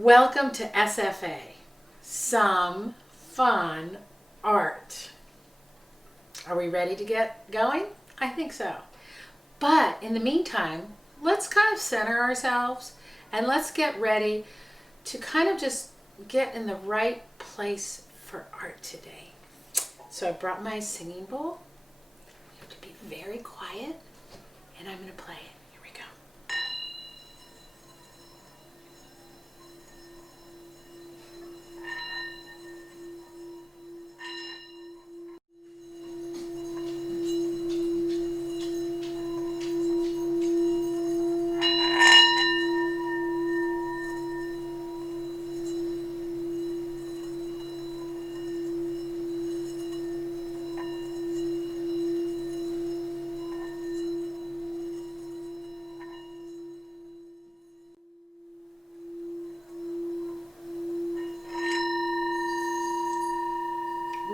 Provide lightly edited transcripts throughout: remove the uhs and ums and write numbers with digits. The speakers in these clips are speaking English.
Welcome to SFA, Some Fun Art. Are we ready to get going? I think so. But in the meantime, let's kind of center ourselves and let's get ready to kind of just get in the right place for art today. So I brought my singing bowl. You have to be very quiet and I'm going to play it. Here we go.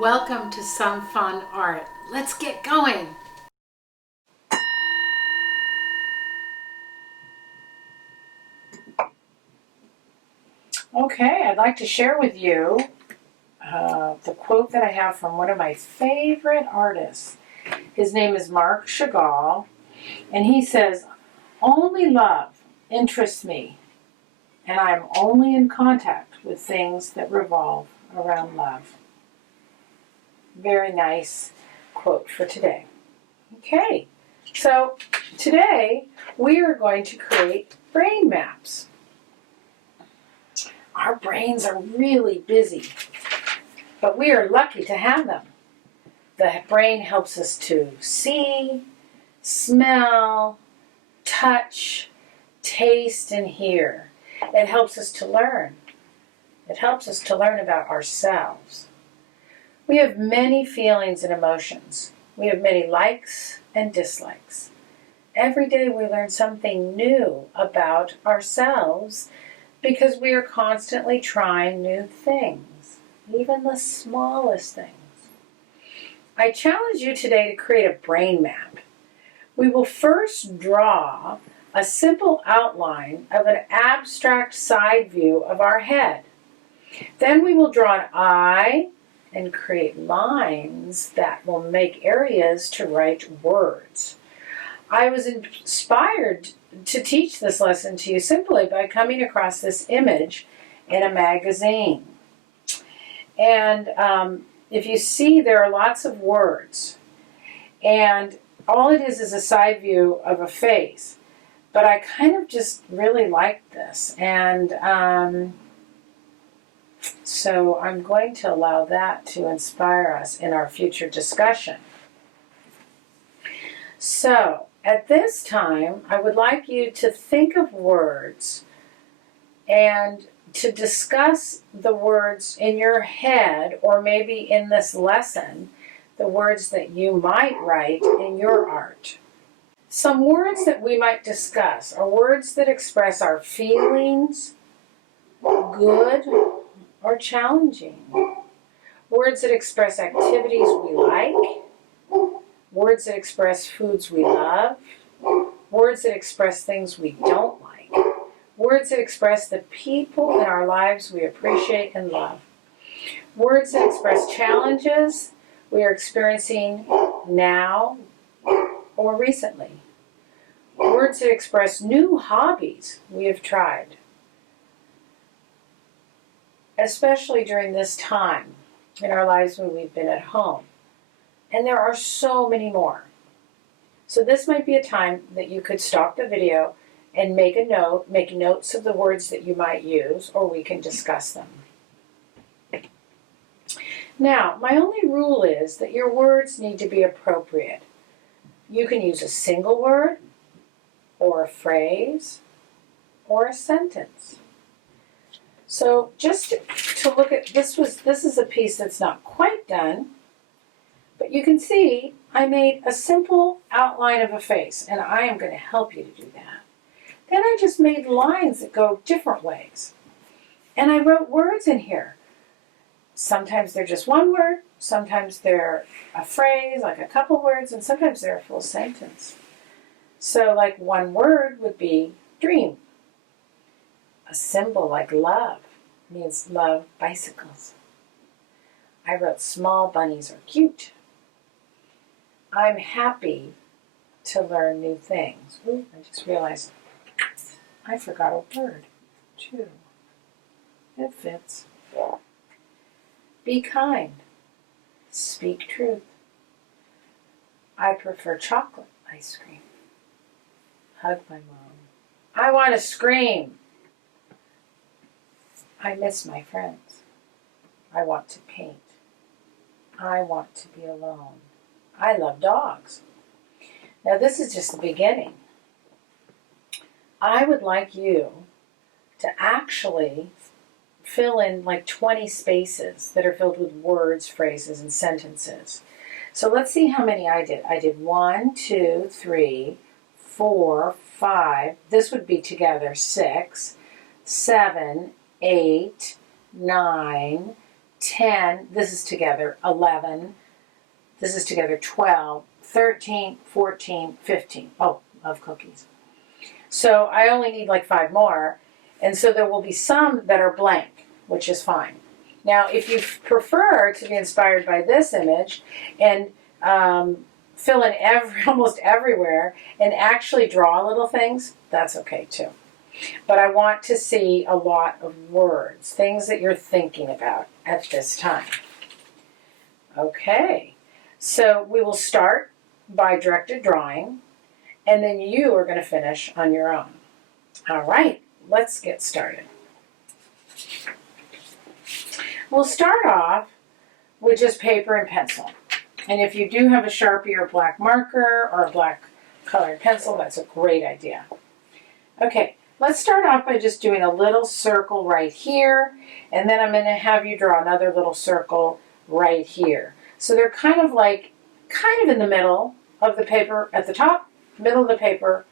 Welcome to Some Fun Art. Let's get going. Okay, I'd like to share with you the quote that I have from one of my favorite artists. His name is Marc Chagall, and he says, "Only love interests me, and I am only in contact with things that revolve around love." Very nice quote for today. Okay, so today we are going to create brain maps. Our brains are really busy, but we are lucky to have them. The brain helps us to see, smell, touch, taste, and hear. It helps us to learn. It helps us to learn about ourselves. We have many feelings and emotions. We have many likes and dislikes. Every day we learn something new about ourselves because we are constantly trying new things, even the smallest things. I challenge you today to create a brain map. We will first draw a simple outline of an abstract side view of our head. Then we will draw an eye and create lines that will make areas to write words. I was inspired to teach this lesson to you simply by coming across this image in a magazine. And if you see, there are lots of words. And all it is a side view of a face. But I kind of just really liked this. And so I'm going to allow that to inspire us in our future discussion. So at this time, I would like you to think of words and to discuss the words in your head, or maybe in this lesson, the words that you might write in your art. Some words that we might discuss are words that express our feelings, good or challenging. Words that express activities we like. Words that express foods we love. Words that express things we don't like. Words that express the people in our lives we appreciate and love. Words that express challenges we are experiencing now or recently. Words that express new hobbies we have tried, especially during this time in our lives when we've been at home. And there are so many more. So this might be a time that you could stop the video and make notes of the words that you might use, or we can discuss them. Now, my only rule is that your words need to be appropriate. You can use a single word, or a phrase, or a sentence. So just to look at, this is a piece that's not quite done, but you can see I made a simple outline of a face, and I am going to help you to do that. Then I just made lines that go different ways. And I wrote words in here. Sometimes they're just one word, sometimes they're a phrase, like a couple words, and sometimes they're a full sentence. So like one word would be dream. A symbol like love means love bicycles. I wrote small bunnies are cute. I'm happy to learn new things. Ooh, I just realized I forgot a word, too. It fits. Be kind. Speak truth. I prefer chocolate ice cream. Hug my mom. I want to scream. I miss my friends. I want to paint. I want to be alone. I love dogs. Now this is just the beginning. I would like you to actually fill in like 20 spaces that are filled with words, phrases, and sentences. So let's see how many I did. I did 1, 2, 3, 4, 5. This would be together 6, 7, 8, 9, 10. This is together 11. This is together 12, 13, 14, 15. Oh, love cookies. So I only need like 5 more. And so there will be some that are blank, which is fine. Now, if you prefer to be inspired by this image and fill in almost everywhere and actually draw little things, that's okay too. But I want to see a lot of words, things that you're thinking about at this time. Okay, so we will start by directed drawing, and then you are going to finish on your own. All right, let's get started. We'll start off with just paper and pencil. And if you do have a Sharpie or a black marker or a black colored pencil, that's a great idea. Okay, let's start off by just doing a little circle right here, and then I'm going to have you draw another little circle right here. So they're kind of in the middle of the paper at the top, middle of the paper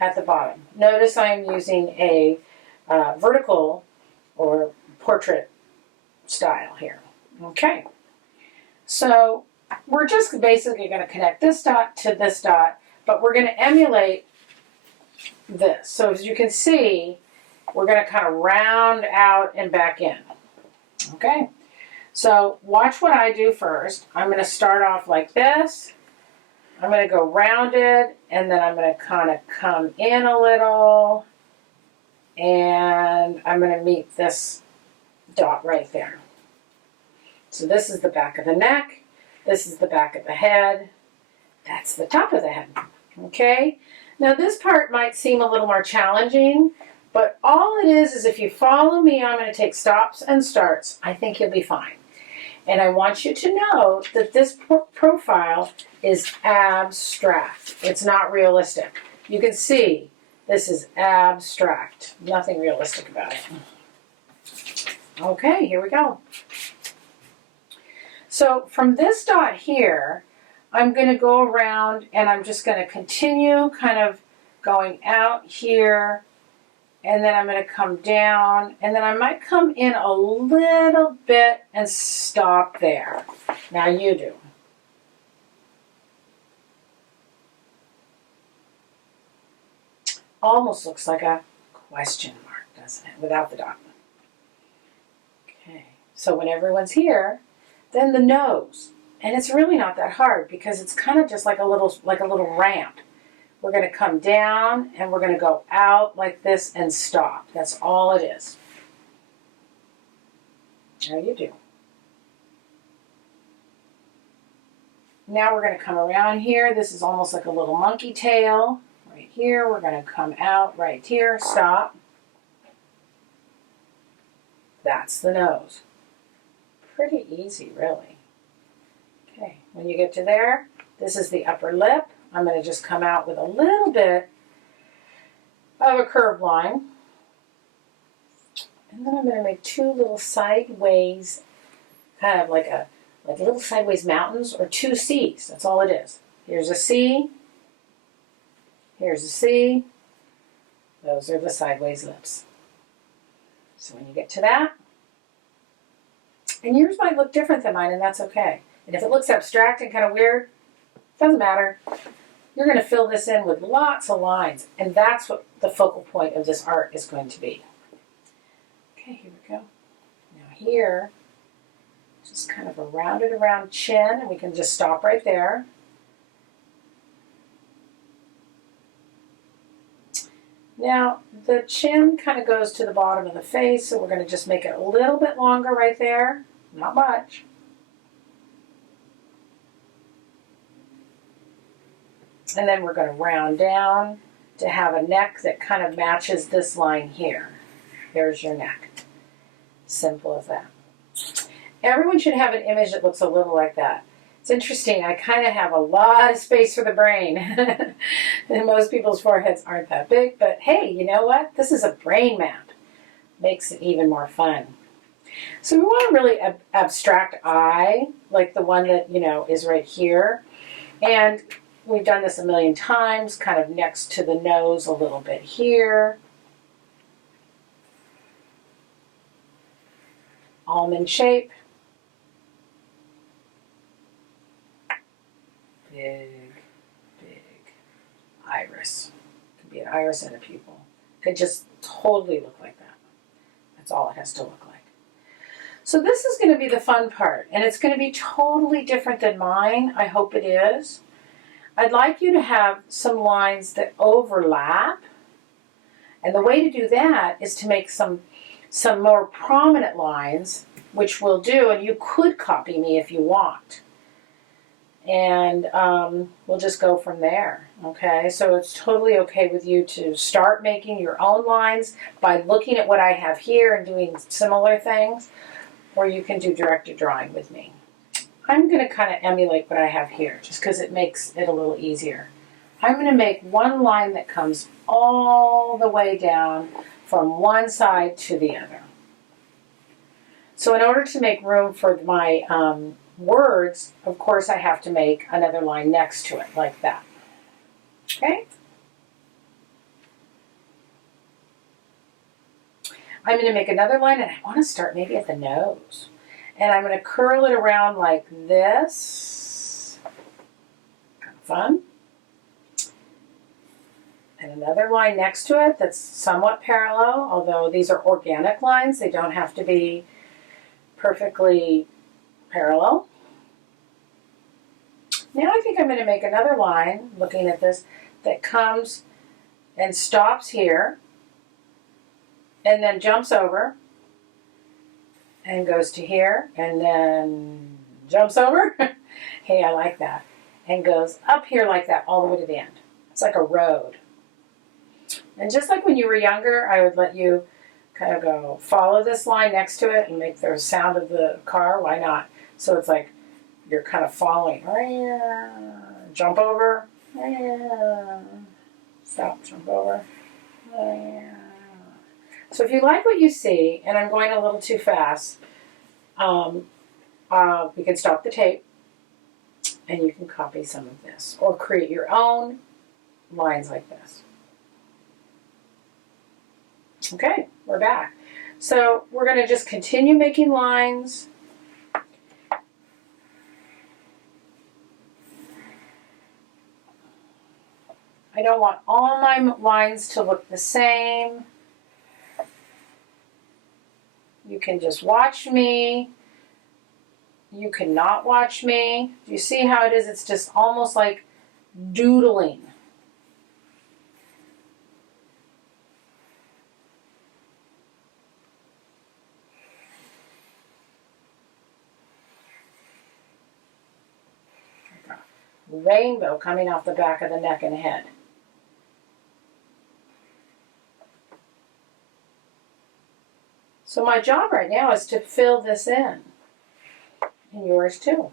at the bottom. Notice I'm using a vertical or portrait style here. Okay, so we're just basically going to connect this dot to this dot, but we're going to emulate this. So as you can see, we're going to kind of round out and back in. Okay, so watch what I do first. I'm going to start off like this. I'm going to go rounded, and then I'm going to kind of come in a little, and I'm going to meet this dot right there. So this is the back of the neck. This is the back of the head. That's the top of the head. Okay? Now this part might seem a little more challenging, but all it is if you follow me, I'm going to take stops and starts. I think you'll be fine. And I want you to know that this profile is abstract. It's not realistic. You can see this is abstract. Nothing realistic about it. Okay, here we go. So from this dot here, I'm going to go around and I'm just going to continue kind of going out here, and then I'm going to come down, and then I might come in a little bit and stop there. Now you do. Almost looks like a question mark, doesn't it, without the dot. Okay, so when everyone's here, then the nose. And it's really not that hard because it's kind of just like a little ramp. We're going to come down and we're going to go out like this and stop. That's all it is. Now you do. Now we're going to come around here. This is almost like a little monkey tail. Right here, we're going to come out right here, stop. That's the nose. Pretty easy, really. Okay, when you get to there, this is the upper lip. I'm going to just come out with a little bit of a curved line. And then I'm going to make 2 little sideways, kind of like little sideways mountains or 2 C's. That's all it is. Here's a C. Here's a C. Those are the sideways lips. So when you get to that, and yours might look different than mine, and that's okay. And if it looks abstract and kind of weird, doesn't matter. You're going to fill this in with lots of lines, and that's what the focal point of this art is going to be. Okay, here we go. Now here, just kind of a rounded around chin, and we can just stop right there. Now, the chin kind of goes to the bottom of the face, so we're going to just make it a little bit longer right there. Not much. And then we're going to round down to have a neck that kind of matches this line here. There's your neck. Simple as that. Everyone should have an image that looks a little like that. It's interesting, I kind of have a lot of space for the brain. And most people's foreheads aren't that big, but hey, you know what? This is a brain map. Makes it even more fun. So we want a really abstract eye, like the one that, you know, is right here. And we've done this a million times, kind of next to the nose a little bit here. Almond shape. Big, big iris. Could be an iris and a pupil. Could just totally look like that. That's all it has to look like. So this is going to be the fun part, and it's going to be totally different than mine. I hope it is. I'd like you to have some lines that overlap, and the way to do that is to make some more prominent lines, which we'll do, and you could copy me if you want. And we'll just go from there, okay? So it's totally okay with you to start making your own lines by looking at what I have here and doing similar things, or you can do directed drawing with me. I'm going to kind of emulate what I have here, just because it makes it a little easier. I'm going to make one line that comes all the way down from one side to the other. So in order to make room for my words, of course I have to make another line next to it, like that. Okay? I'm going to make another line, and I want to start maybe at the nose. And I'm going to curl it around like this. Kind of fun. And another line next to it that's somewhat parallel, although these are organic lines. They don't have to be perfectly parallel. Now I think I'm going to make another line, looking at this, that comes and stops here, and then jumps over, and goes to here, and then jumps over. Hey, I like that. And goes up here like that, all the way to the end. It's like a road. And just like when you were younger, I would let you kind of go follow this line next to it and make the sound of the car. Why not? So it's like you're kind of following. Jump over. Stop, jump over. So if you like what you see, and I'm going a little too fast, we can stop the tape, and you can copy some of this, or create your own lines like this. Okay, we're back. So we're going to just continue making lines. I don't want all my lines to look the same. You can just watch me. You cannot watch me. Do you see how it is? It's just almost like doodling. Rainbow coming off the back of the neck and head. So my job right now is to fill this in, and yours too.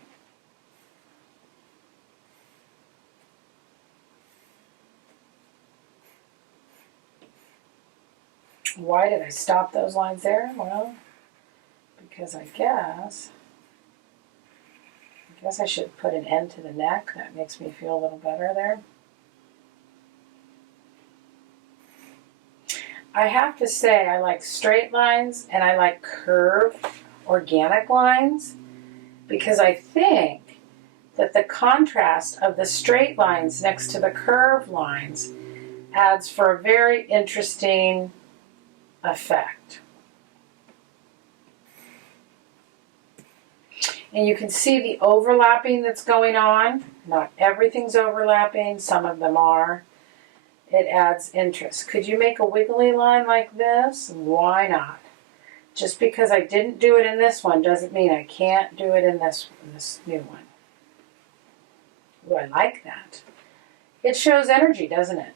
Why did I stop those lines there? Well, because I guess I should put an end to the neck. That makes me feel a little better there. I have to say I like straight lines and I like curved organic lines, because I think that the contrast of the straight lines next to the curved lines adds for a very interesting effect. And you can see the overlapping that's going on. Not everything's overlapping, some of them are. It adds interest. Could you make a wiggly line like this? Why not? Just because I didn't do it in this one doesn't mean I can't do it in this new one. Ooh, I like that. It shows energy, doesn't it?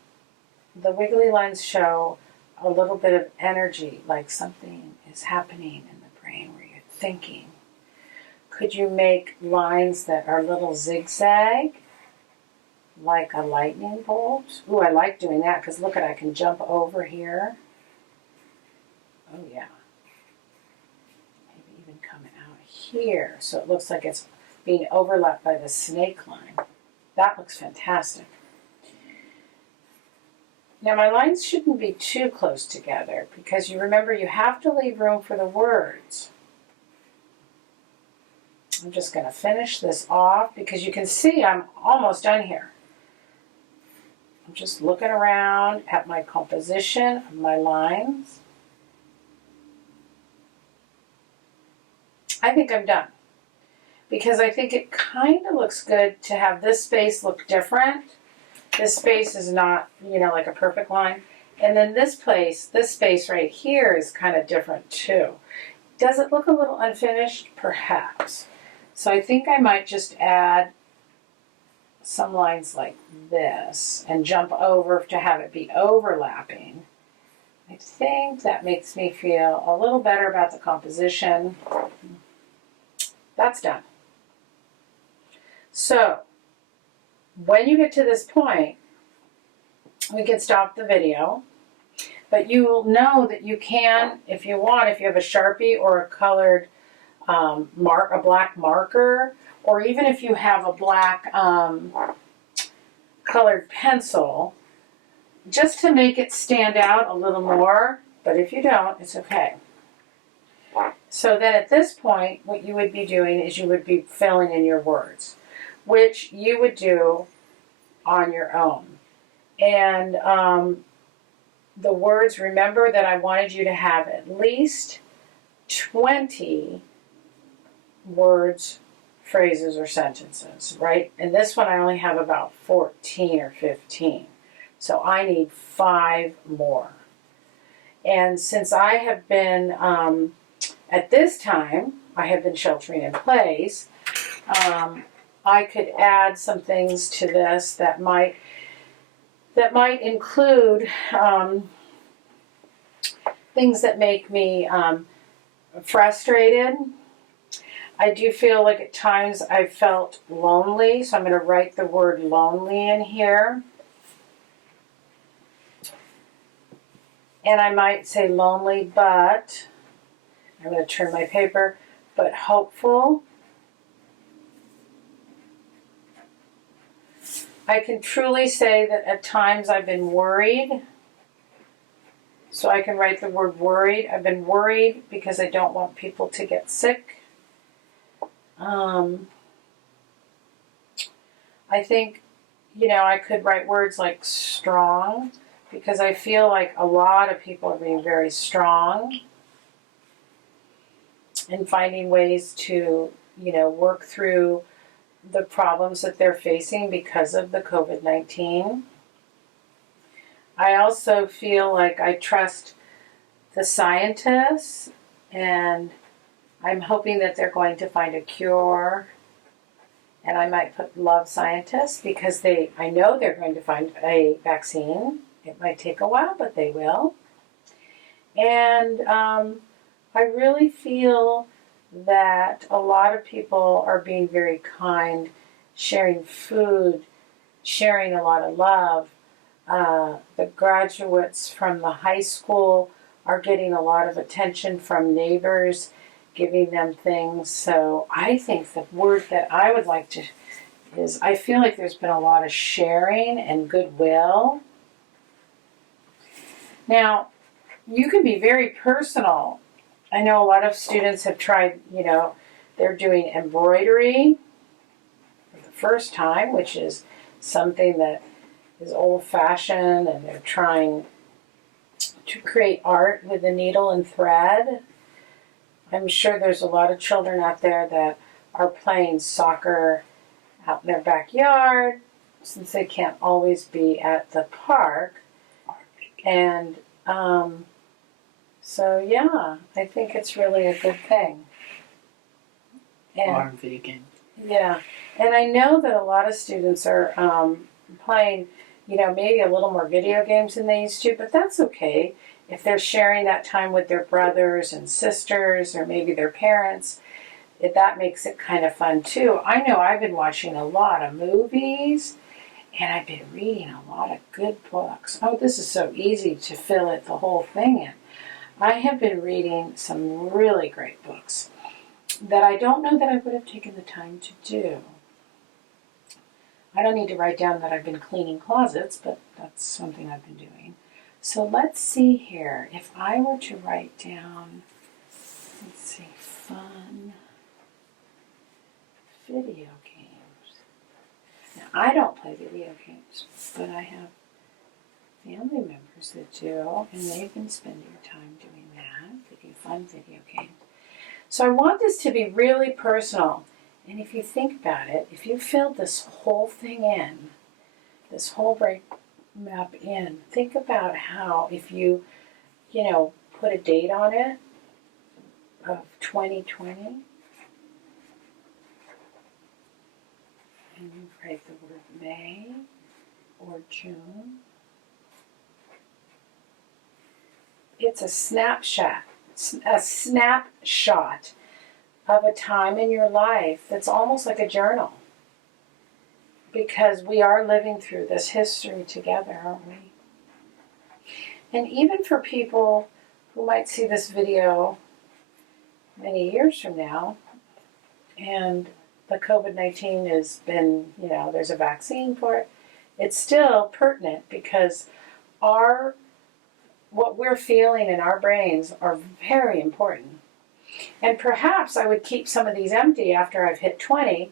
The wiggly lines show a little bit of energy, like something is happening in the brain where you're thinking. Could you make lines that are a little zigzag, like a lightning bolt? Ooh, I like doing that because look at, I can jump over here. Oh yeah. Maybe even come out here so it looks like it's being overlapped by the snake line. That looks fantastic. Now my lines shouldn't be too close together because you remember you have to leave room for the words. I'm just going to finish this off because you can see I'm almost done here. I'm just looking around at my composition of my lines. I think I'm done because I think it kind of looks good to have this space look different. This space is not, you know, like a perfect line. And then this space right here is kind of different too. Does it look a little unfinished? Perhaps. So I think I might just add some lines like this and jump over to have it be overlapping. I think that makes me feel a little better about the composition. That's done. So when you get to this point, we can stop the video, but you will know that you can, if you want, if you have a Sharpie or a colored a black marker, or even if you have a black colored pencil, just to make it stand out a little more, but if you don't, it's okay. So then at this point, what you would be doing is you would be filling in your words, which you would do on your own. And the words, remember that I wanted you to have at least 20 words, phrases, or sentences, right? And this one I only have about 14 or 15. So I need 5 more. And since I have been, at this time, I have been sheltering in place, I could add some things to this that might include things that make me frustrated. I do feel like at times I felt lonely, so I'm going to write the word lonely in here. And I might say lonely, but, I'm going to turn my paper, but hopeful. I can truly say that at times I've been worried. So I can write the word worried. I've been worried because I don't want people to get sick. I think, you know, I could write words like strong because I feel like a lot of people are being very strong and finding ways to, you know, work through the problems that they're facing because of the COVID-19. I also feel like I trust the scientists, and I'm hoping that they're going to find a cure. And I might put love scientists because I know they're going to find a vaccine. It might take a while, but they will. And I really feel that a lot of people are being very kind, sharing food, sharing a lot of love. The graduates from the high school are getting a lot of attention from neighbors, giving them things. So I think the word that I would like to is, I feel like there's been a lot of sharing and goodwill. Now, you can be very personal. I know a lot of students have tried, you know, they're doing embroidery for the first time, which is something that is old-fashioned, and they're trying to create art with a needle and thread. I'm sure there's a lot of children out there that are playing soccer out in their backyard, since they can't always be at the park. And so, yeah, I think it's really a good thing. Or video game. Yeah, and I know that a lot of students are playing, maybe a little more video games than they used to, but that's okay. If they're sharing that time with their brothers and sisters or maybe their parents, that makes it kind of fun too. I know I've been watching a lot of movies and I've been reading a lot of good books. Oh, this is so easy to fill it the whole thing in. I have been reading some really great books that I don't know that I would have taken the time to do. I don't need to write down that I've been cleaning closets, but that's something I've been doing. So let's see here. If I were to write down, let's see, fun video games. Now, I don't play video games, but I have family members that do, and they've been spending time doing that, fun video games. So I want this to be really personal. And if you think about it, if you filled this whole thing in, this whole brain map in, think about how if you, put a date on it of 2020, and you write the word May or June, it's a snapshot of a time in your life that's almost like a journal, because we are living through this history together, aren't we? And even for people who might see this video many years from now, and the COVID-19 has been, there's a vaccine for it, it's still pertinent because what we're feeling in our brains are very important. And perhaps I would keep some of these empty after I've hit 20,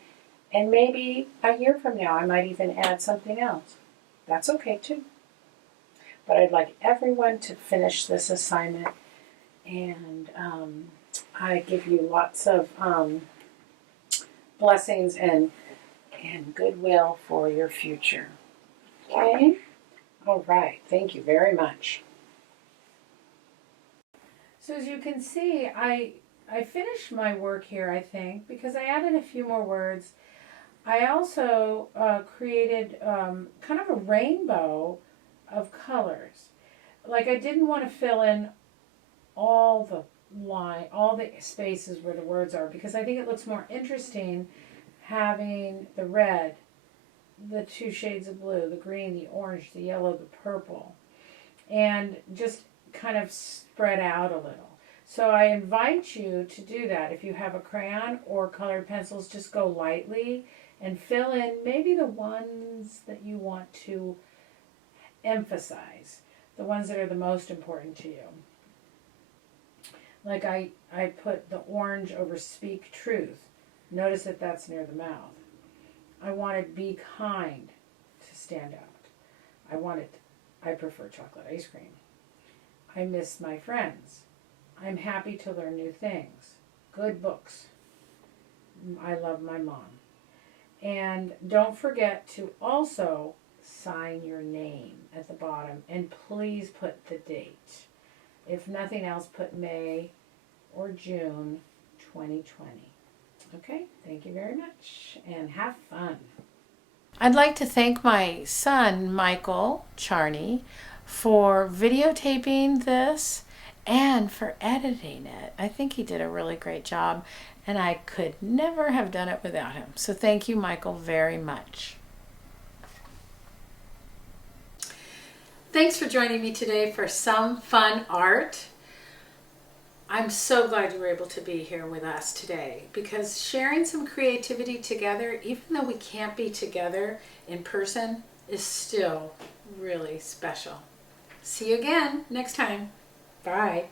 and maybe a year from now I might even add something else. That's okay too. But I'd like everyone to finish this assignment, and I give you lots of blessings and goodwill for your future. Okay? All right. Thank you very much. So as you can see, I finished my work here, I think, because I added a few more words. I also created kind of a rainbow of colors. Like, I didn't want to fill in all the spaces where the words are, because I think it looks more interesting having the red, the two shades of blue, the green, the orange, the yellow, the purple, and just kind of spread out a little. So I invite you to do that. If you have a crayon or colored pencils, just go lightly and fill in maybe the ones that you want to emphasize, the ones that are the most important to you. Like I put the orange over speak truth. Notice that that's near the mouth. I wanted be kind to stand out. I prefer chocolate ice cream. I miss my friends. I'm happy to learn new things. Good books. I love my mom. And don't forget to also sign your name at the bottom, and please put the date. If nothing else, put May or June 2020. Okay, thank you very much, and have fun. I'd like to thank my son, Michael Charney, for videotaping this and for editing it. I think he did a really great job, and I could never have done it without him. So thank you, Michael, very much. Thanks for joining me today for some fun art. I'm so glad you were able to be here with us today, because sharing some creativity together, even though we can't be together in person, is still really special. See you again next time. Bye.